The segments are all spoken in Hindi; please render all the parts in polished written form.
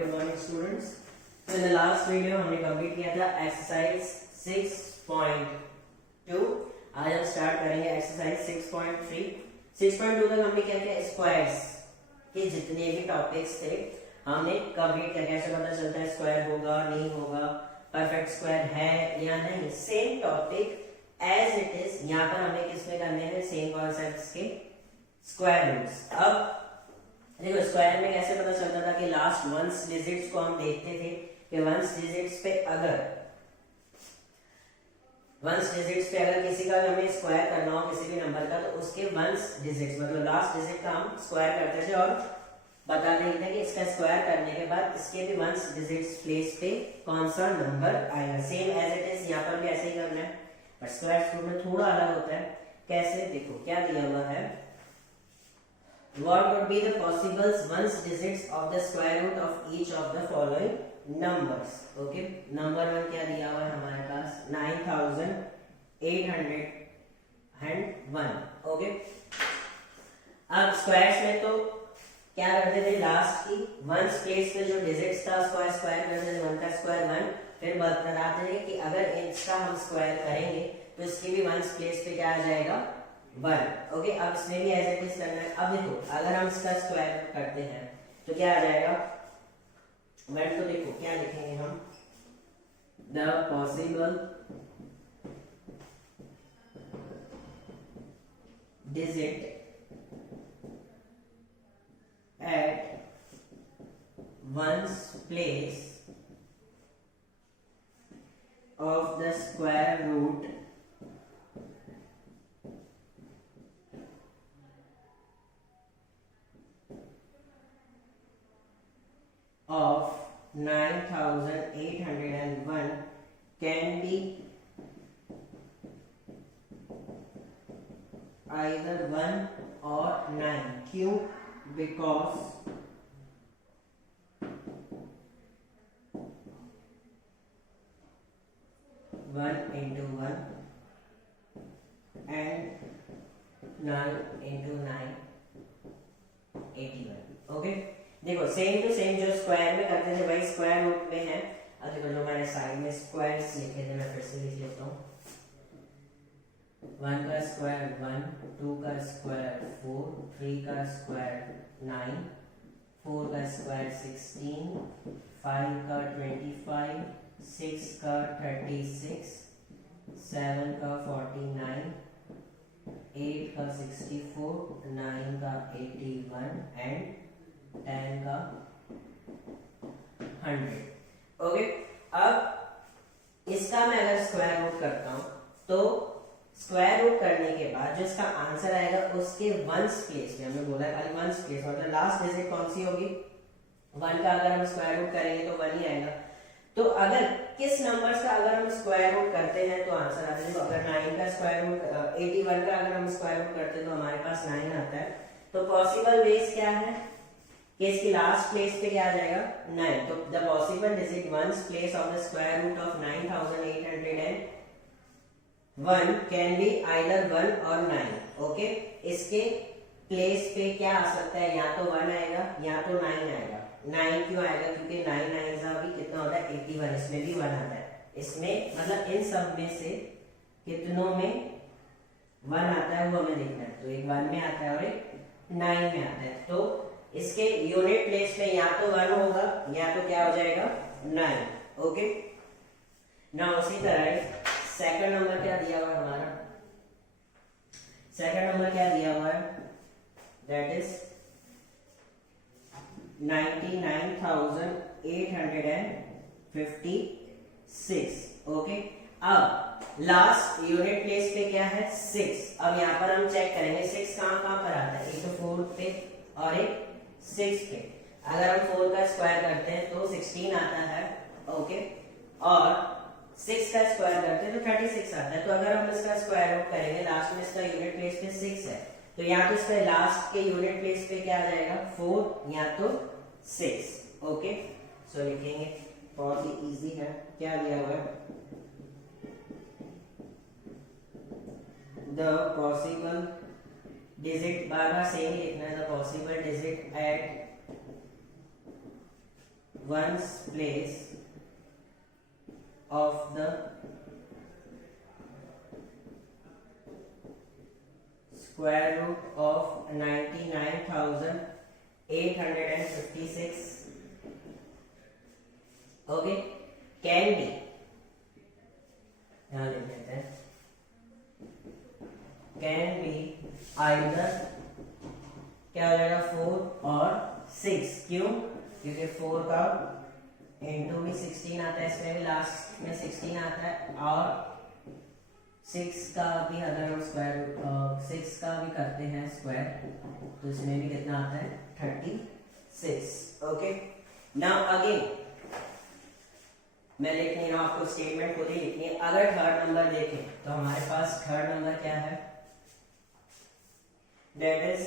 Very good morning students. तो इन द लास्ट वीडियो हमने कंप्लीट किया था एक्सरसाइज 6.2। आज हम स्टार्ट करेंगे एक्सरसाइज 6.3। 6.2 तक हमने क्या किया, स्क्वायर्स के जितने भी टॉपिक्स थे हमने कंप्लीट किया। कैसे पता चलता है स्क्वायर होगा नहीं होगा, परफेक्ट स्क्वायर है या नहीं, same topic as it is यहाँ पर हमें किसमें करने हैं, सेम कॉन्सेप्ट्स के स्क्वायर रूट्स। अब देखो स्क्वायर में कैसे पता चलता था कि लास्ट वंस डिजिट्स को हम देखते थे कि वंस डिजिट्स पे अगर किसी का हमें स्क्वायर करना हो किसी भी नंबर का, तो उसके वंस डिजिट्स मतलब लास्ट डिजिट का हम स्क्वायर करते थे और बता देंगे था कि इसका स्क्वायर करने के बाद इसके भी वंस डिजिट्स प्लेस पे कौन सा नंबर आएगा। सेम एज इट इज यहाँ पर भी ऐसे ही करना है, पर स्क्वायर में थोड़ा अलग होता है। कैसे, देखो क्या दिया हुआ है, what would be the possible ones digits of the square root of each of the following numbers। okay, number one क्या दिया हुआ है हमारे पास 9801। ओके, अब स्क्वायर्स में तो क्या करते थे, लास्ट की वंस प्लेस पे जो डिजिट्स था उसको स्क्वायर करते थे, वन का स्क्वायर वन, फिर बताते थे कि अगर इसका हम स्क्वायर करेंगे तो इसकी भी वंस प्लेस पे क्या आ जाएगा, वन। ओके, अब इसमें भी एज इट इज करना है। अब देखो अगर हम इसका स्क्वायर करते हैं तो क्या आ जाएगा, वन। तो देखो क्या लिखेंगे हम, the possible digit at once place of the square root of 9801 can be either 1 or 9। क्यों, because 1 into 1 and 9 into 9 81। Okay, देखो सेम टू सेम जो स्क्वायर में करते थे वही स्क्वायर रूट में है। अब देखो जो मैंने साइड में स्क्वायर्स लिखे थे मैं फिर से लिख लेता हूँ। 1 का स्क्वायर 1, 2 का स्क्वायर 4, 3 का स्क्वायर 9, 4 का स्क्वायर 16, 5 का 25, 6 का 36, 7 का 49, 8 का 64, 9 का 81 एंड 10 का 100। ओके, अब इसका मैं अगर स्क्वायर रूट करता हूं तो स्क्वायर रूट करने के बाद जो इसका आंसर आएगा उसके वंस प्लेस में, हमने बोला खाली वंस प्लेस मतलब लास्ट डिजिट कौन सी होगी, 1 का अगर हम स्क्वायर रूट करेंगे तो 1 ही आएगा। तो अगर किस नंबर्स का अगर हम स्क्वायर रूट करते हैं तो आंसर आता है, तो अगर 9 का स्क्वायर रूट 81 का अगर हम स्क्वायर रूट करते हैं तो हमारे पास 9 आता है। तो पॉसिबल वेज क्या है कि इसकी लास्ट प्लेस पे क्या आ जाएगा, 9। तो the possible digit once place of the square root of 9801 can be either 1 or 9। Okay, इसके प्लेस पे क्या आ सकता है, या तो 1 आएगा या तो 9 आएगा। 9 क्यों आएगा, क्योंकि 9 9 अभी कितना होता है 81, इसमें भी 1 आता है। इसमें मतलब इन सब में से कितनों में 1 आता है वो हमें देखना है। तो एक 1 में आता है और एक 9 में आता है। तो इसके यूनिट प्लेस में या तो 1 होगा या तो क्या हो जाएगा 9। ओके, ना उसी तरह सेकंड नंबर क्या दिया हुआ है हमारा, सेकंड नंबर क्या दिया हुआ है, दैट इज 99,856। ओके, अब लास्ट यूनिट प्लेस पे क्या है 6। अब यहाँ पर हम चेक करेंगे 6 कहाँ कहाँ पर आता है, एक तो 4 पे और एक 6 पे। अगर हम 4 का स्क्वायर करते हैं तो 16 आता है। ओके, और 6 का स्क्वायर करते हैं तो 36 आता है। तो अगर हम इसका स्क्वायर रूट करेंगे, लास्ट में इसका यूनिट प्लेस पे 6 है, तो या तो इसका लास्ट के यूनिट प्लेस पे क्या आ जाएगा 4 या तो 6। ओके, सो लिखेंगे, बहुत ही इजी है। क्या दिया हुआ है, द पॉसिबल डिजिट, बार बार सेम ही लिखना है, the possible digit at once place of the square root of 99,856 okay can be, यहां लिख देते हैं, कैन बी आइदर क्या हो जाएगा 4 और 6। क्यों? क्योंकि 4 का इंटू भी 16 आता है, इसमें भी लास्ट में 16 आता है, और 6 का भी अगर हम स्क्वायर 6 का भी करते हैं स्क्वायर तो इसमें भी कितना आता है 36। ओके नाउ अगेन मैं लिख नहीं रहा हूं, आपको स्टेटमेंट खुद ही लिखनी है। अगर थर्ड नंबर देखें तो हमारे पास थर्ड नंबर क्या है, दैट इज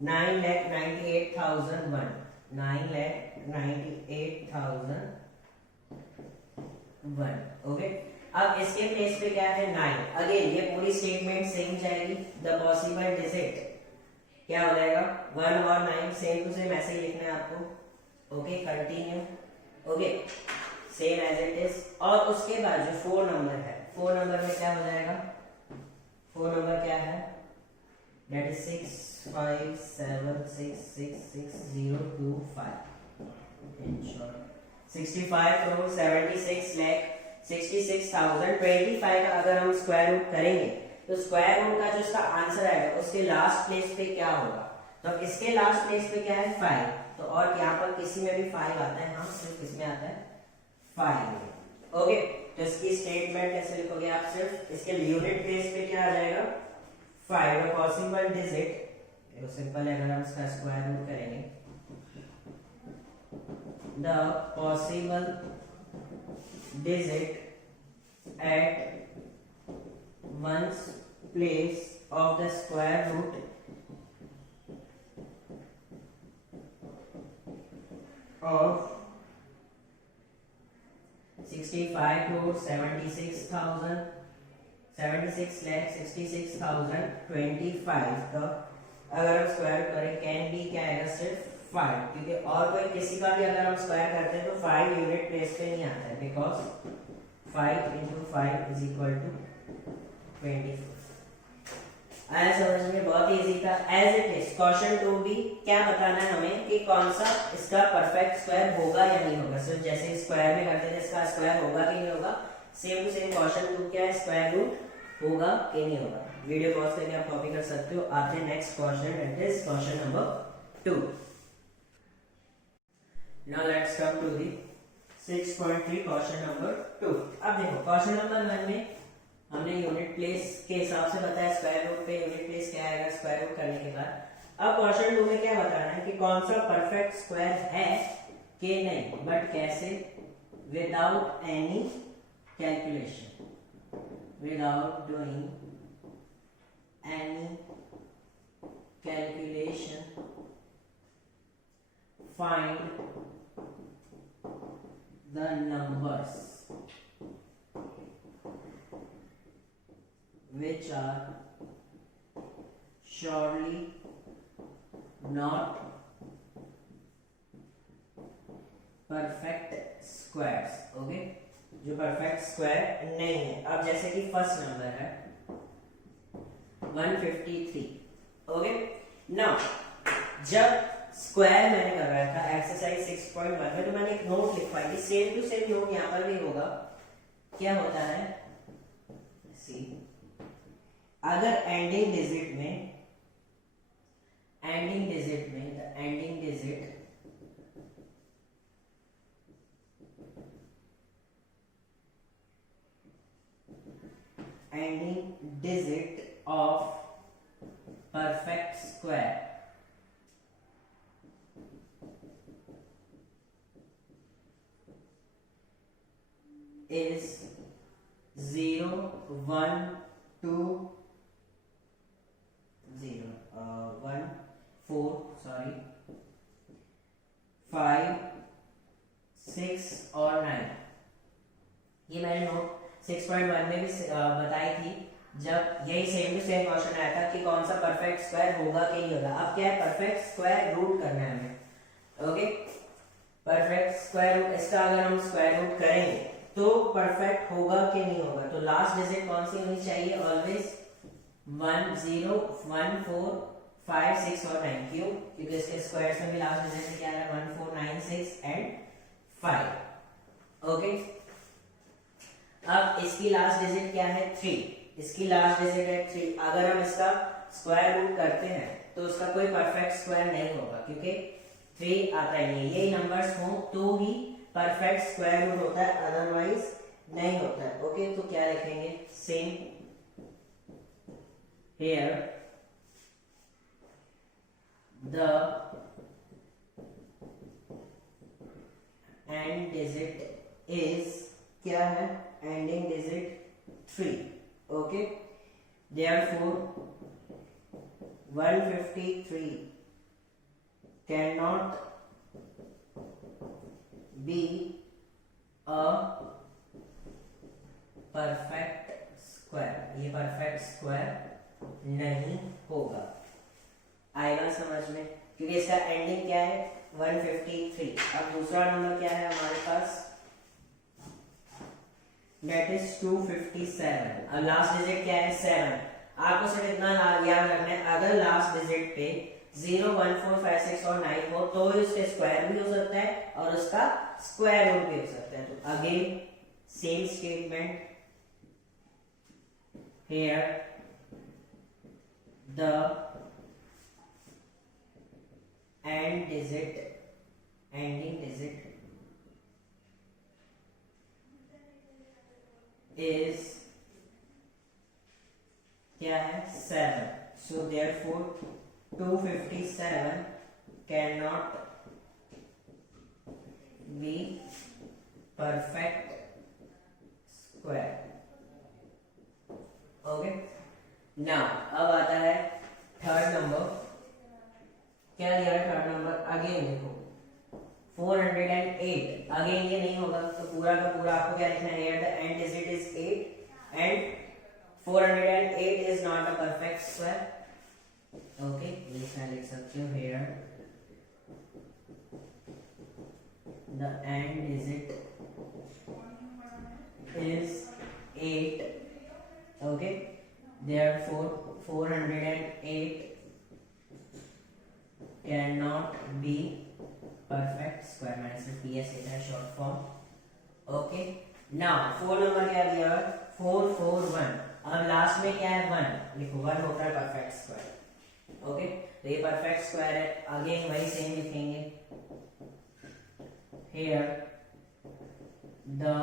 9,98,001, 9,98,001। ओके अब इसके प्लेस पे क्या है 9। अगेन ये पूरी स्टेटमेंट सेम जाएगी। द पॉसिबल डिजिट क्या हो जाएगा 1 और 9 सेम टू सेम ऐसे ही लिखना है आपको। Okay continue, okay same as it is. और उसके बाद जो 4 नंबर है, 4 नंबर में क्या हो जाएगा, 4 नंबर क्या है, दैट इज 657666025 इन शॉर्ट 65,76,66,025 का अगर हम स्क्वायर रूट करेंगे तो स्क्वायर रूट का जो इसका आंसर आएगा उसके लास्ट प्लेस पे क्या होगा, तो इसके लास्ट प्लेस पे क्या है 5, तो और यहाँ पर किसी में भी 5 आता है, हाँ सिर्फ किसमें आता है 5। ओके तो इसकी स्टेटमेंट कैसे लिखोगे आप, सिर्फ इसके यूनिट प्लेस पे क्या आ जाएगा 5। द पॉसिबल डिजिट, देखो सिंपल है, अगर हम इसका स्क्वायर रूट करेंगे, the possible digit at once place of the square root of 76,66,025 का अगर हम स्क्वायर करें कैन बी क्या आएगा सिर्फ 5, क्योंकि और कोई किसी का भी अगर हम स्क्वायर करते हैं तो 5 यूनिट प्लेस पे नहीं आता है, because 5 into 5 is equal to 24। आया समझ में, बहुत इजी था। एज इट इज क्वेश्चन 2 भी क्या बताना है हमें कि कौन सा इसका परफेक्ट स्क्वायर होगा या नहीं होगा। सिर्फ जैसे स्क्वायर में करते थे इसका स्क्वायर होगा कि नहीं होगा, सेम टू सेम क्वेश्चन 2 क्या है, स्क्वायर रूट होगा कि नहीं होगा। वीडियो पॉज करके आप कॉपी कर सकते हो। आते हैं next question, that is question number 2। Now let's come to the 6.3 question number 2। अब देखो क्वेश्चन नंबर 1 में हमने यूनिट प्लेस के हिसाब से बताया, स्क्वायर रूट पे यूनिट प्लेस क्या आएगा स्क्वायर रूट करने के बाद। अब क्वेश्चन 2 में क्या बताना है कि कौन सा परफेक्ट स्क्वायर है कि नहीं, बट कैसे, without any calculation, without doing any calculation, find the numbers which are surely not perfect squares। Okay जो परफेक्ट स्क्वायर नहीं है। अब जैसे कि फर्स्ट नंबर है 153। ओके नाउ जब स्क्वायर मैंने करवाया था एक्सरसाइज 6.1 में तो मैंने एक नोट लिखवाई थी, सेम टू सेम नोट यहाँ पर भी होगा। क्या होता है, सी अगर एंडिंग डिजिट में the ending digit of perfect square is 0, 1, 2, 0, 1, 4, sorry, 5, 6 और 9। ये मैंने नोट 6.1 में भी बताई थी, जब यही सेम टू सेम क्वेश्चन आया था कि कौन सा परफेक्ट स्क्वायर होगा कि नहीं होगा। अब क्या है, परफेक्ट स्क्वायर रूट करना है हमें। ओके स्क्वायर रूट, इसका अगर हम स्क्वायर रूट करेंगे तो परफेक्ट होगा कि नहीं होगा? तो लास्ट डिजिट कौन सी होनी चाहिए? ऑलवेज 1 0 1 4 5 6 और 9। क्यों? क्योंकि इसके स्क्वायर्स में भी लास्ट डिजिट क्या है? 1 4 9 6 एंड 5। ओके, अब इसकी लास्ट डिजिट क्या है? 3। इसकी लास्ट डिजिट है 3। अगर हम इसका स्क्वायर रूट करते हैं तो उसका कोई परफेक्ट स्क्वायर नहीं होगा, क्योंकि 3 आता ही नहीं। यही नंबर्स हो तो ही परफेक्ट स्क्वायर रूट होता है, अदरवाइज नहीं होता है। ओके, तो क्या लिखेंगे? Same here the end digit is क्या है? ending digit 3। okay, therefore 153 cannot be a perfect square। ये परफेक्ट स्क्वायर नहीं होगा। आएगा समझ में? क्योंकि इसका एंडिंग क्या है? 153। अब दूसरा नंबर क्या है हमारे पास? That is 257। अब लास्ट डिजिट क्या है? 7। आपको सिर्फ इतना याद रखना है, अगर लास्ट डिजिट पे 0 1 4 5 6 और 9 हो तो ही उसके स्क्वायर भी हो सकता है और उसका स्क्वायर रूट भी हो सकता है। तो again same statement, here the ending digit is क्या है? 7। so therefore 257 cannot be perfect square। Okay, now अब आता है थर्ड नंबर। क्या दिया है थर्ड नंबर? अगेन देखो 408। अगेन ये नहीं होगा तो पूरा का पूरा आपको क्या लिखना है? The end digit is 8 and 408 is not a perfect square. Okay, ये लिख सकते हो here the end digit is 8। okay, therefore 408 cannot be perfect square। मैंने सिर्फ PS लिखा है short form. Okay, now 4 number क्या दिया है? 441। अब लास्ट में क्या है? 1 लिखो, 1 होता है परफेक्ट स्क्वायर। ओके, तो ये परफेक्ट स्क्वायर है। अगेन वही सेम लिखेंगे, here the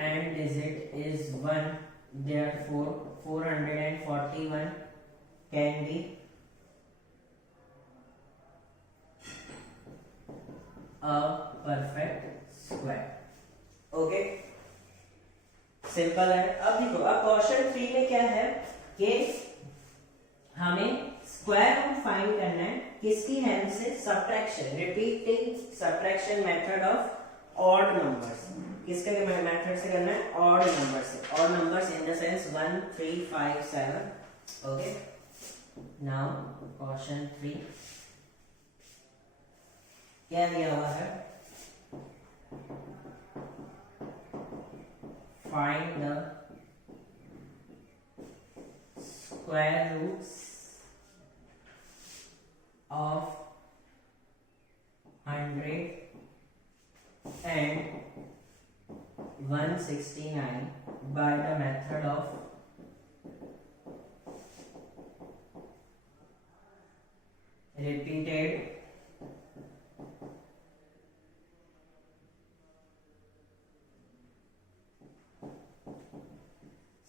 and digit is 1, therefore 441 can be a perfect square। Okay, simple है। अब देखो, अब क्वेश्चन 3 में क्या है कि हमें स्क्वायर रूट फाइंड करना है। किसकी हेल्प से? Subtraction, repeating subtraction method of odd numbers. किसके मेथड से करना है? ऑड नंबर से। Odd numbers in the sense 1 3 5 7। Okay, now question 3 क्या दिया हुआ है? Find the square roots of 100 and 169 by the method of repeated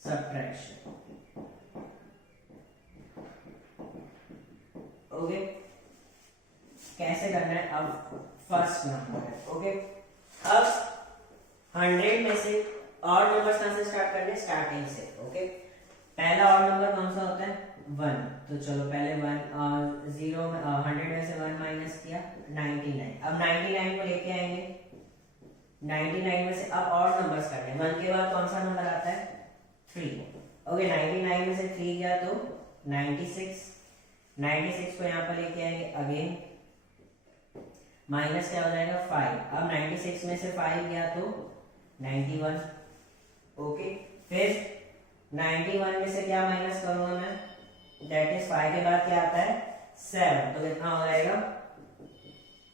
subtraction। Okay, कैसे करना है? अब फर्स्ट नंबर है। ओके, अब 100 में से ऑड नंबर्स कहां से स्टार्ट करने? स्टार्टिंग से। ओके, पहला ऑड नंबर कौन सा होता है? 1। तो चलो पहले 1 0 100 में से 1 माइनस किया 99। अब 99 को लेके आएंगे। 99 में से अब ऑड नंबर्स करने। 1 के बाद कौन सा नंबर आता है? 3। ओके, 99 में से 3 गया तो 96। 96 को यहाँ पर लेके आएंगे। अगेन माइनस क्या हो जाएगा 5। अब 96 में से 5 गया तो 91। ओके, फिर 91 में से क्या माइनस करूंगा मैं, दैट इज 5 के बाद क्या आता है 7, तो कितना हो जाएगा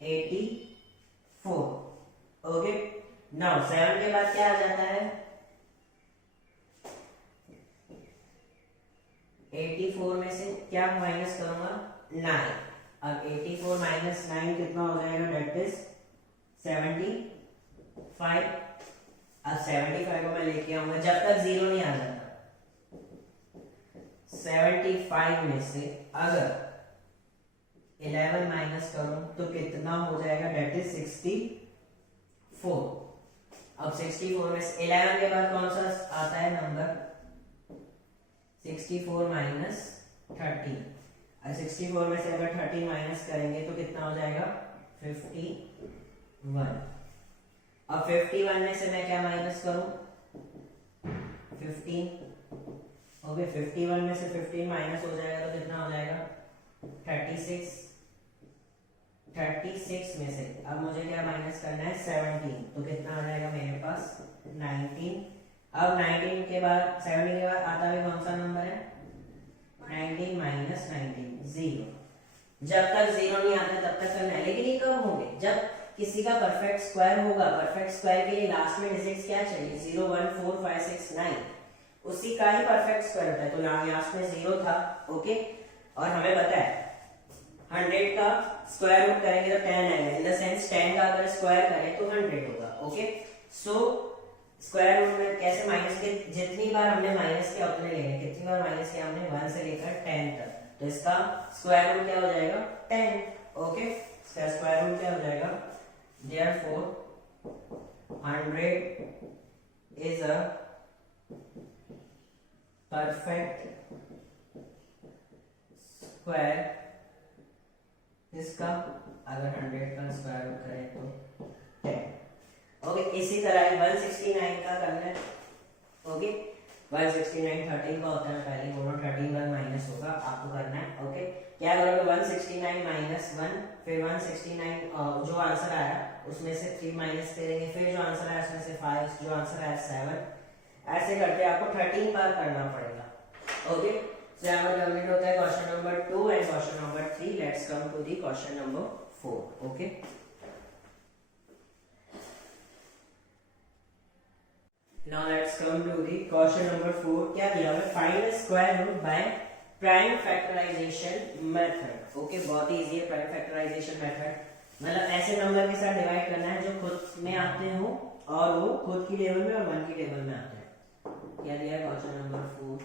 84। ओके, नाउ 7 के बाद क्या आ जाता है 84 में से क्या माइनस करूंगा 9। अब 84 माइनस 9 कितना हो जाएगा, दैट इज 75। अब 75 को मैं लेके आऊंगा जब तक 0 नहीं आ जाता। 75 में से अगर 11 माइनस करूं तो कितना हो जाएगा, दैट इज 64। अब 64 में से 11 के बाद कौन सा आता है नंबर, 64 माइनस 30। और 64 में से अगर 30 माइनस करेंगे तो कितना हो जाएगा 51। अब 51 में से मैं क्या माइनस करूं 15। ओके, 51 में से 15 माइनस हो जाएगा तो कितना हो जाएगा 36। 36 में से अब मुझे क्या माइनस करना है 17, तो कितना हो जाएगा मेरे पास 19। अब 19 के बाद 17 के बाद आता भी कौन सा नंबर है 19 माइनस 19 0। जब तक 0 नहीं आता तब तक करना है, लेकिन ये कब होंगे जब किसी का परफेक्ट स्क्वायर होगा। परफेक्ट स्क्वायर के लिए लास्ट में डिजिट्स क्या चाहिए 0 1 4 5 6 9, उसी का ही परफेक्ट स्क्वायर होता है। तो लास्ट में 0 था। ओके, और हमें पता है 100 का स्क्वायर रूट करेंगे तो 10 आएगा, इन द सेंस 10 का अगर स्क्वायर करें तो 100 होगा। ओके, सो स्क्वायर रूट में कैसे माइनस के, जितनी बार हमने माइनस किया उतने लेंगे। कितनी बार माइनस किया हमने 1 से लेकर 10 तक, तो इसका स्क्वायर रूट क्या हो जाएगा 10। ओके, इसका स्क्वायर रूट क्या हो जाएगा, therefore 100 is a perfect square. इसका अगर 100 का स्क्वायर रूट करें तो 10। ओके, इसी तरह 169 का करना है। ओके, 169 13 का होता है, पहले बोलो 13 बार माइनस होगा, आपको करना है। ओके, क्या करोगे 169 माइनस 1, फिर 169 जो आंसर आया उसमें से 3 माइनस करेंगे, फिर जो आंसर आया उसमें से 5, जो आंसर आया 7, ऐसे करके आपको 13 बार करना पड़ेगा। ओके, so यहाँ पर कंप्लीट होता है question number 2 and question number 3। Let's come to the question number 4। Okay, now let's come to the question number 4। क्या दिया है, find the square root by prime factorization method। Okay, बहुत ही इजी है प्राइम फैक्टराइजेशन मेथड, मतलब ऐसे नंबर के साथ डिवाइड करना है जो खुद में आते हो और वो खुद की टेबल में और 1 की टेबल में आते हैं। क्या दिया है question number 4,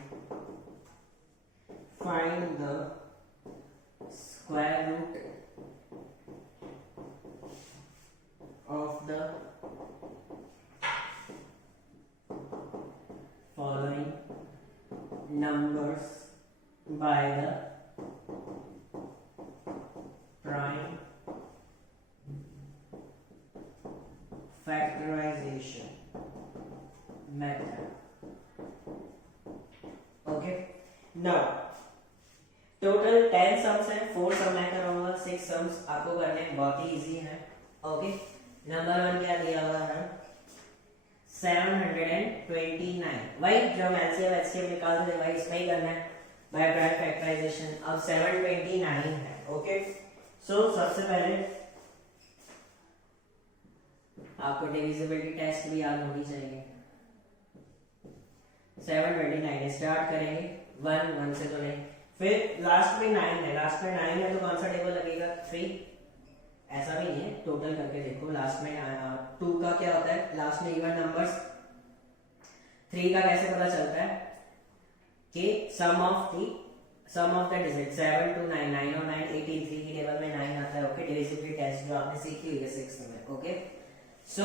find the square root of the following numbers by the prime factorization method। Okay, now total 10 sums है, 4 सम मैं करूंगा, 6 सम्स आपको करने बहुत ही इजी है। ओके, नंबर 1 क्या दिया हुआ है 729। वही जो हम एलसीएम एचसीएम निकालते थे वही इसमें ही करना है बाय प्राइम फैक्टराइजेशन। अब 729 है। ओके, सो सबसे पहले आपको डिविजिबिलिटी टेस्ट भी याद होनी चाहिए। 729 स्टार्ट करेंगे 1 1 से तो नहीं, फिर लास्ट में 9 है, लास्ट में 9 है तो कौन सा टेबल लगेगा 3। ऐसा भी नहीं है, टोटल करके देखो लास्ट में 2 का क्या होता है, लास्ट में इवन नंबर्स। 3 का कैसे पता चलता है कि सम ऑफ द डिजिट 7 to 9, 9 और 9 18, 3 की टेबल में 9 आता है। ओके, डिविजिबिलिटी टेस्ट जो आपने सीखी हुई है 6 में। ओके, सो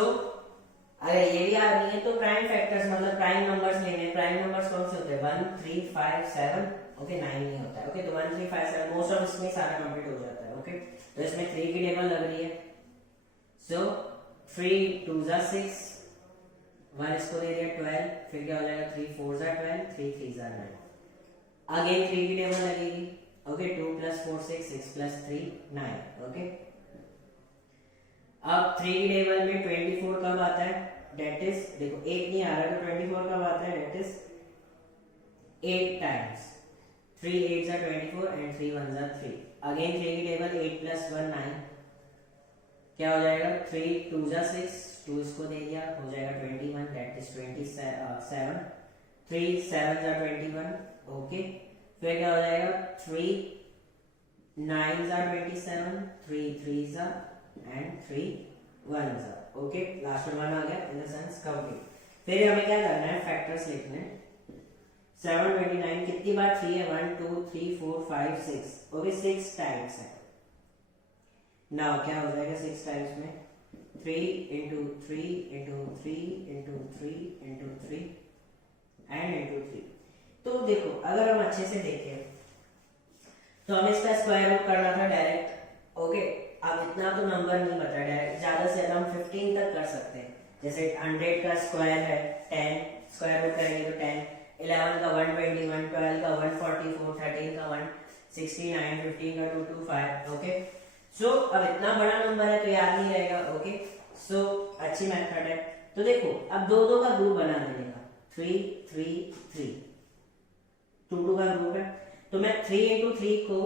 अगर ये भी याद नहीं है तो प्राइम फैक्टर्स मतलब प्राइम नंबर्स लेने। प्राइम नंबर्स कौन से होते हैं 1 3 5 7। ओके, 9 नहीं होता है। ओके, तो 1 3 5 7 मोस्ट ऑफ इसमें सारा कंप्लीट हो जाता है। ओके, तो इसमें 3 की टेबल लग रही है, सो 3 2 जा 6, 1 इसको दे दिया 12, फिर क्या हो जाएगा 3 4 जा 12, 3 3 जा 9, अगेन 3 की टेबल लगेगी। ओके, 2 + 4 6, 6 + 3 9। ओके, अब 3 की टेबल में 24 कब आता है, डेट इज देखो 8 नहीं आ रहा तो 24 कब आता है, डेट इज 8 टाइम्स 3 8 जा 24 एंड 3 1 जा 3। अगेन 3 की टेबल 8 प्लस 1 9, क्या हो जाएगा 3 2 जा 6, 2 इसको दे दिया, हो जाएगा 21 दैट इज 27 3 7 जा 21। ओके, फिर क्या हो जाएगा 3 9 जा 27, 3 3 जा एंड 3 1 जा। ओके, लास्ट में 1 आ गया, इन द सेंस कंप्लीट। फिर हमें क्या करना है, फैक्टर्स लिखने हैं। 729 कितनी बार 3 है, 1 2 3 4 5 6। ओके, 6 टाइम्स है। नाउ क्या हो जाएगा 6 टाइम्स में 3 into 3 into 3 into 3 into 3 and into 3। तो देखो अगर हम अच्छे से देखें तो हमें इसका स्क्वायर रूट करना था डायरेक्ट। ओके, अब इतना तो नंबर नहीं बचा डायरेक्ट, ज्यादा से ज्यादा हम 15 तक कर सकते हैं। जैसे 100 का स्क्वायर है 10, स्क्वायर रूट करेंगे तो 10, 11 का 121, 12 का 144, 13 का 169, 15 का 225। ओके, सो अब इतना बड़ा नंबर है तो याद नहीं रहेगा। ओके, सो अच्छी मेथड है। तो देखो अब दो दो का ग्रुप बना देने का, 3 3 3 2 2 का ग्रुप है, तो मैं 3 into 3 को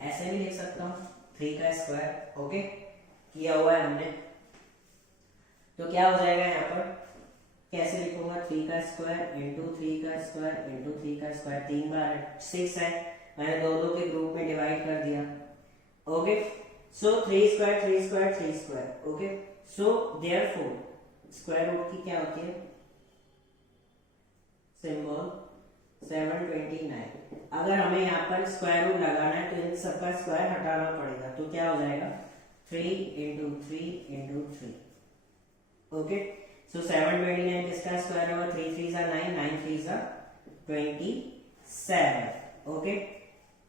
ऐसे भी लिख सकता हूँ 3 का स्क्वायर। ओके, किया हुआ है हमने। तो क्या हो जाएगा यहाँ पर, कैसे लिखूंगा 3 का स्क्वायर इंटू 3 का स्क्वायर इंटू 3 का स्क्वायर, 3 बार 6 है, मैंने दो दो के ग्रुप में डिवाइड कर दिया। Okay, so 3 square 3 square 3 square. Okay, so therefore square root की क्या होती है सिंबल 729। अगर हमें यहाँ पर स्क्वायर रूट लगाना है तो इन सबका स्क्वायर हटाना पड़ेगा, तो क्या हो जाएगा 3 into 3 into 3। ओके, सो 729 किसका स्क्वायर होगा, 3 3 जा 9, 9 3 जा 27। ओके,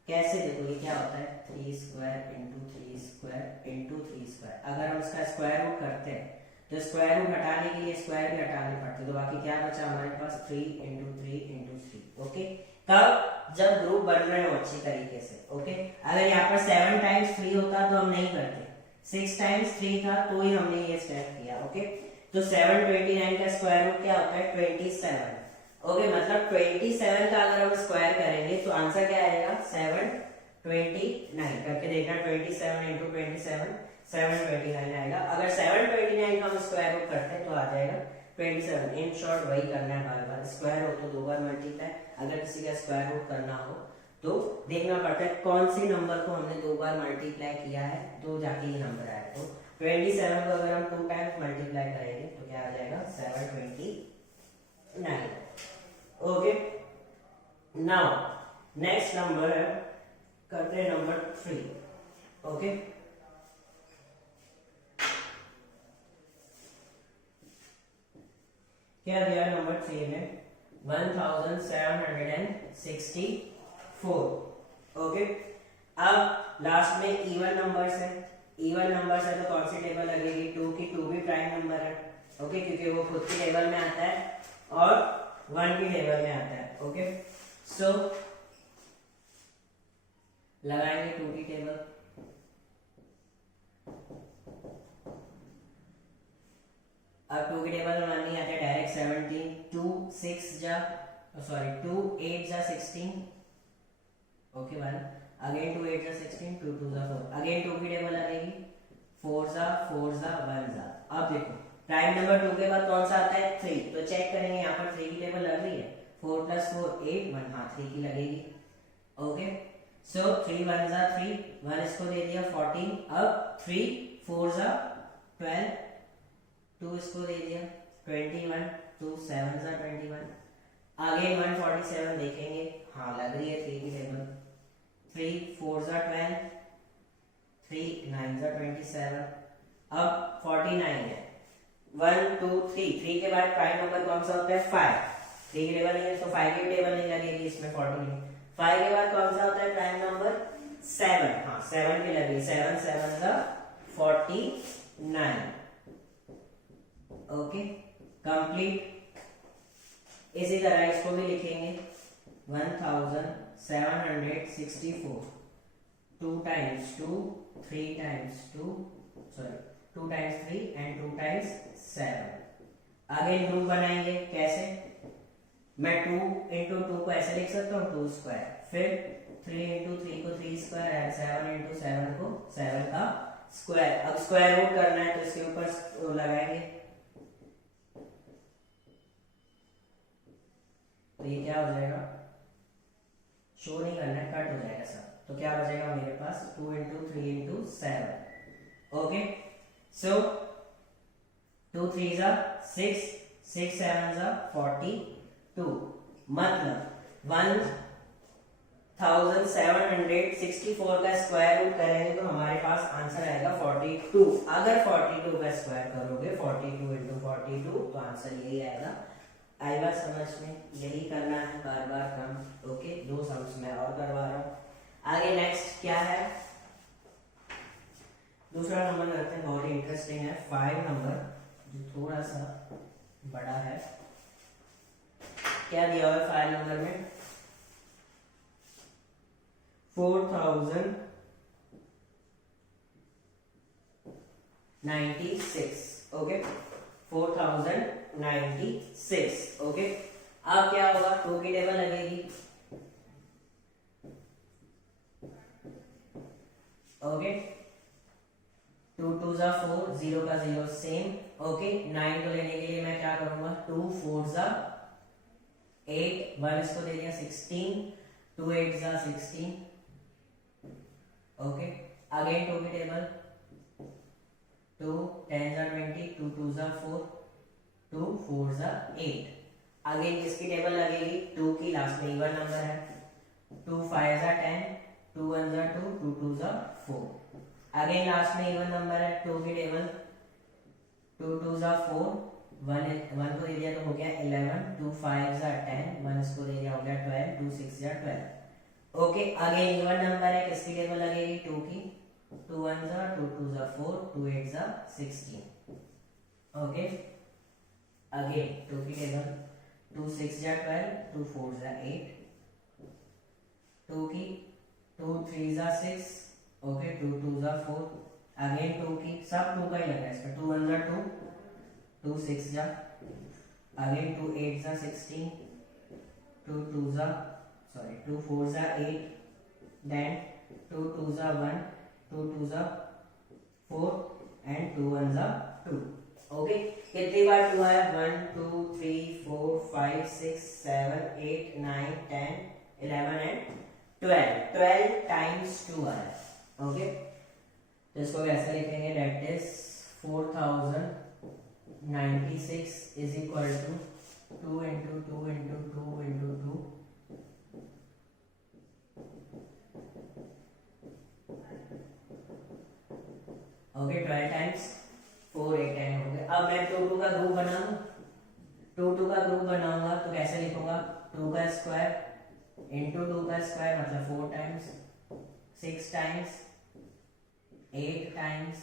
कैसे देखो ये क्या होता है 3 square into 3 square into 3 square. अगर हम इसका स्क्वायर रूट करते हैं तो स्क्वायर रूट हटाने के लिए स्क्वायर भी हटाने पड़ते, तो बाकी क्या बचा हमारे पास 3 into 3 into 3। ओके, तब जब ग्रुप बन रहे हो अच्छी तरीके से। ओके, अगर यहाँ पर 7 टाइम्स 3 होता तो हम नहीं करते, 6 टाइम्स 3 था तो ही हमने ये स्टेप किया। ओके, तो 729 का स्क्वायर रूट क्या होता है 27। ओके, मतलब 27 का अगर हम स्क्वायर करेंगे तो आंसर क्या आएगा 729 करके देखना, 27 into 27 729 आएगा। अगर 729 का हम स्क्वायर रूट करते हैं तो आ जाएगा 27। इन शॉर्ट वही करना है बार बार, स्क्वायर हो तो 2 बार मल्टीप्लाई, अगर किसी का स्क्वायर रूट करना हो तो देखना पड़ता है कौन से नंबर को हमने 2 बार मल्टीप्लाई किया है तो जाके ये नंबर आएगा। तो 27 को अगर हम 2 टाइम्स मल्टीप्लाई करेंगे तो क्या आ जाएगा 729। ओके, नाउ नेक्स्ट नंबर है, करते हैं नंबर 3। ओके, क्या दिया नंबर 3 में 1764। ओके, अब लास्ट में इवन नंबर्स है, इवन नंबर्स है तो कौन सी टेबल लगेगी 2 की, 2 भी प्राइम नंबर है। ओके, क्योंकि वो खुद की टेबल में आता है और 1 की टेबल में आता है। ओके, सो लगाएंगे 2 की टेबल, अब 2 की टेबल में नहीं आते डायरेक्ट 17, 2 6 जा सॉरी 2 8 जा 16। ओके, 1 अगेन 2 8 जा 16, 2 2 जा 4, अगेन 2 की टेबल आ जाएगी 4 जा 1 जा। अब देखो प्राइम नंबर 2 के बाद कौन सा आता है 3, तो चेक करेंगे यहाँ पर 3 की टेबल लग रही है, 4 + 4 8 1, हाँ 3 की लगेगी। ओके, सो 3 1 जा 3, 1 इसको दे दिया 14, अब 3 4 जा 12, 2 इसको दे दिया 21, 2 7 जा 21, आगे 147 देखेंगे, हाँ लग रही है 3 की टेबल, 3 4 जा 12, 3 9 जा 27, अब 49 है 1 2 3 के बाद प्राइम नंबर कौन सा होता है 5, 3 की टेबल नहीं है तो 5 की टेबल नहीं लगेगी इसमें 49। 5 के बाद कौन सा होता है प्राइम नंबर 7, हाँ 7 की लगी, 7 7 जा 49। Okay, complete. इसी तरह इसको भी लिखेंगे 1764, 2 times 2 3 times 2 sorry 2 times 3 and 2 times 7। आगे ग्रुप बनाएंगे कैसे, मैं 2 इंटू 2 को ऐसे लिख सकता हूँ 2 स्क्वायर, फिर 3 इंटू 3 को 3 स्क्वायर एंड 7 इंटू 7 को 7 का स्क्वायर। अब स्क्वायर रूट करना है तो इसके ऊपर लगाएंगे, तो ये क्या हो जाएगा, शो नहीं करना है, कट हो जाएगा सब। तो क्या बचेगा मेरे पास 2 इंटू 3 इंटू 7। ओके, सो 2 3 जा 6, 6 7 जा 42, मतलब 1764 का स्क्वायर रूट करेंगे तो हमारे पास आंसर आएगा 42। अगर 42 का स्क्वायर करोगे 42 इंटू 42 तो आंसर यही आएगा। आई बात समझ में, यही करना है बार बार काम। ओके, 2 सम्स मैं और करवा रहा हूँ। आगे नेक्स्ट क्या है, दूसरा नंबर करते हैं, बहुत ही इंटरेस्टिंग है, 5 नंबर जो थोड़ा सा बड़ा है। क्या दिया हुआ है 5 नंबर में, 4096। ओके, 4096। ओके, अब क्या होगा, 2 की टेबल लगेगी। ओके, 2 2 जा 4, 0 का 0 सेम। ओके, 9 को लेने के लिए मैं क्या करूंगा, 2 4 जा 8, 1 इसको दे दिया 16, 2 8 जा 16। ओके, अगेन 2 की टेबल, 2 10 जा 20, 2 2 जा 4, 2 4 जा 8। अगेन किसकी टेबल लगेगी, 2 की, लास्ट में इवन नंबर है, 2 5 जा 10, 2 1 जा 2, 2 2 जा 4। अगेन लास्ट में इवन नंबर है, 2 की टेबल, 2 2 जा 4, 1 को दे दिया तो हो गया 11, 2 5 जा 10, 1 इसको दे दिया हो गया 12, 2 6 जा 12। ओके, अगेन इवन नंबर है, किसकी टेबल लगेगी, 2 की, 2 1 जा 2, 2 जा 4, 2 8 जा 16। ओके, अगेन 2 की टेबल, 2 6 जा 12, 2 4 जा 8, 2 की, 2 3 जा 6। ओके, 2 2 जा 4, अगेन 2 की, सब 2 का ही लग रहा है इसका, 2 1 जा 2, 2 6 जा, अगेन 2 8 जा 16, 2 2 जा 2 4 जा 8, देन 2 2 जा 1, 2 2 जा 4 एंड 2 1 जा 2। ओके, कितनी बार 2 आया, 1 2 3 4 5 6 7 8 9 10 11 एंड 12 टाइम्स 2 आया। ओके, तो इसको कैसे लिखेंगे, that is 4096 is equal to 2 into 2 into 2 into 2, okay, 12 times 4 8 10 हो गए। अब मैं 2 2 का ग्रुप बनाऊं, 2 2 का ग्रुप बनाऊंगा तो कैसे लिखूंगा, 2 का स्क्वायर इंटू 2 का स्क्वायर मतलब 4 times, 6 times, 8 times,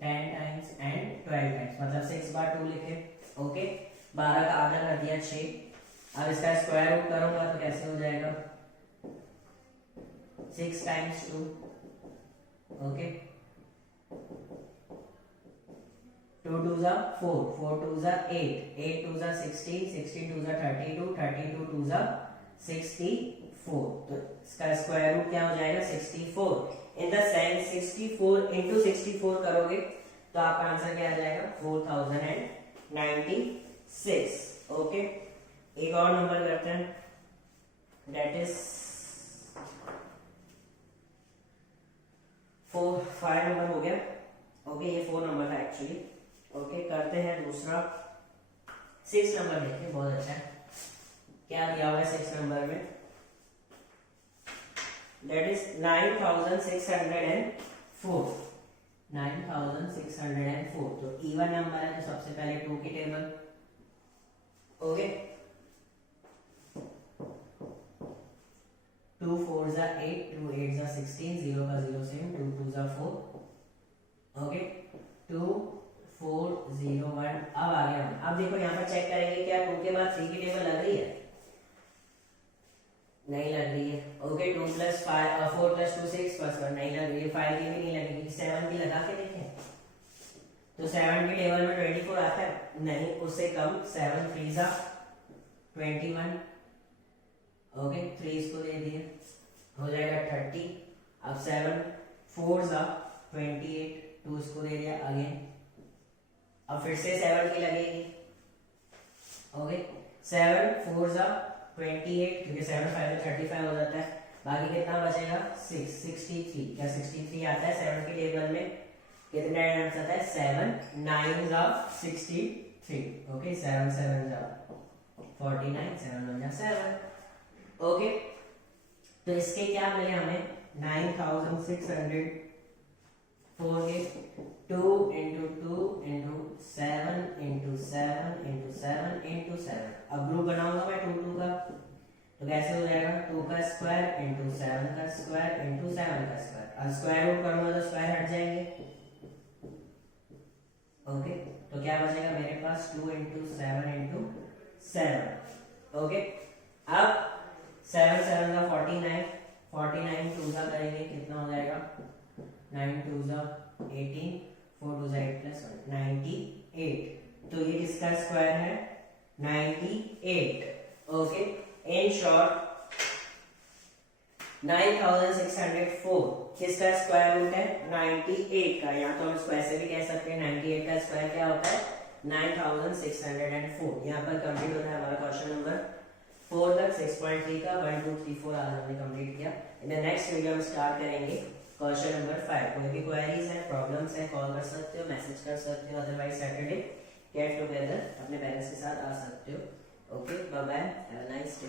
10 times and 12 times, मतलब 6 बार 2 लिखे। ओके, 12 का आधा कर दिया 6। अब इसका स्क्वायर रूट करूंगा तो कैसे हो जाएगा, 6 टाइम्स 2। ओके, 2 2 जा 4, 4 2 जा 8, 8 2 जा 16, 16 2 जा 32, 32 2 जा 64। तो इसका स्क्वायर रूट क्या हो जाएगा, 64। इन द सेंस 64 इंटू 64 करोगे तो आपका आंसर क्या आ जाएगा, 4096। ओके, एक और नंबर करते हैं, दैट इज 5 नंबर हो गया। ओके, ये 4 नंबर था एक्चुअली। ओके, करते हैं दूसरा, 6 नंबर देखिए, बहुत अच्छा है। क्या दिया हुआ है 6 नंबर में, दैट इज 9604। 9604, तो इवन नंबर है तो सबसे पहले 2 की टेबल। ओके, 2 4 जा 8, 2 8 जा 16, 0 का 0 सेम, 2 2 जा 4। ओके, 2 4 0 1। अब आगे हम, अब देखो यहाँ पर चेक करेंगे क्या 2 के बाद 3 की टेबल लग रही है, नहीं लग रही है। ओके 2 + 5 4 + 2 6 + 1 नहीं लग रही है। 5 की भी नहीं लगेगी। 7 की लगा के देखें तो 7 के टेबल में 24 आता है, नहीं उससे कम। 7 3 ज़ा 21। ओके 3 इसको दे दिए, हो जाएगा 30। अब 7 4 ज़ा 28, 2 इसको दे दिया अगेन। अब फिर से 7 की लगेगी। ओके 7 4 ज़ा 28, क्योंकि 7 5 35 हो जाता है। बाकी कितना बचेगा 6 63। क्या 63 आता है 7 के टेबल में? कितने टाइम्स आता है? 7 9 ज़ा 63। ओके 7 7 ज़ा 49, 7 1 ज़ा 7। ओके तो इसके क्या मिले हमें? 9600 4 के 2 × 2 × 7 × 7 × 7 × 7। अब ग्रुप बनाऊंगा मैं 2 2 का, तो कैसे हो जाएगा? 2 का स्क्वायर × 7 का स्क्वायर × 7 का स्क्वायर। अब स्क्वायर रूट करूंगा तो स्क्वायर हट जाएंगे। ओके तो क्या बचेगा मेरे पास? 2 × 7 × 7। ओके अब 7 7 का 49, 49 2 का करेंगे कितना हो जाएगा? 9 2 ज़ा 18, 4 2 ज़ा 8 + 1 98। तो ये किसका स्क्वायर है? 98। ओके इन शॉर्ट 9604 किसका स्क्वायर रूट है? 98 का। यहाँ तो हम इसको ऐसे भी कह सकते हैं 98 का स्क्वायर क्या होता है? 9604। यहाँ पर कंप्लीट होता है हमारा क्वेश्चन नंबर 4 तक। 6.3 का 1 2 3 4 आज हमने कंप्लीट किया। इन द नेक्स्ट वीडियो में स्टार्ट करेंगे क्वेश्चन नंबर 5। कोई भी क्वेरीज है, प्रॉब्लम्स है, कॉल कर सकते हो, मैसेज कर सकते हो। अदरवाइज सैटरडे गेट टुगेदर अपने पेरेंट्स के साथ आ सकते हो। Okay bye bye, have a nice day.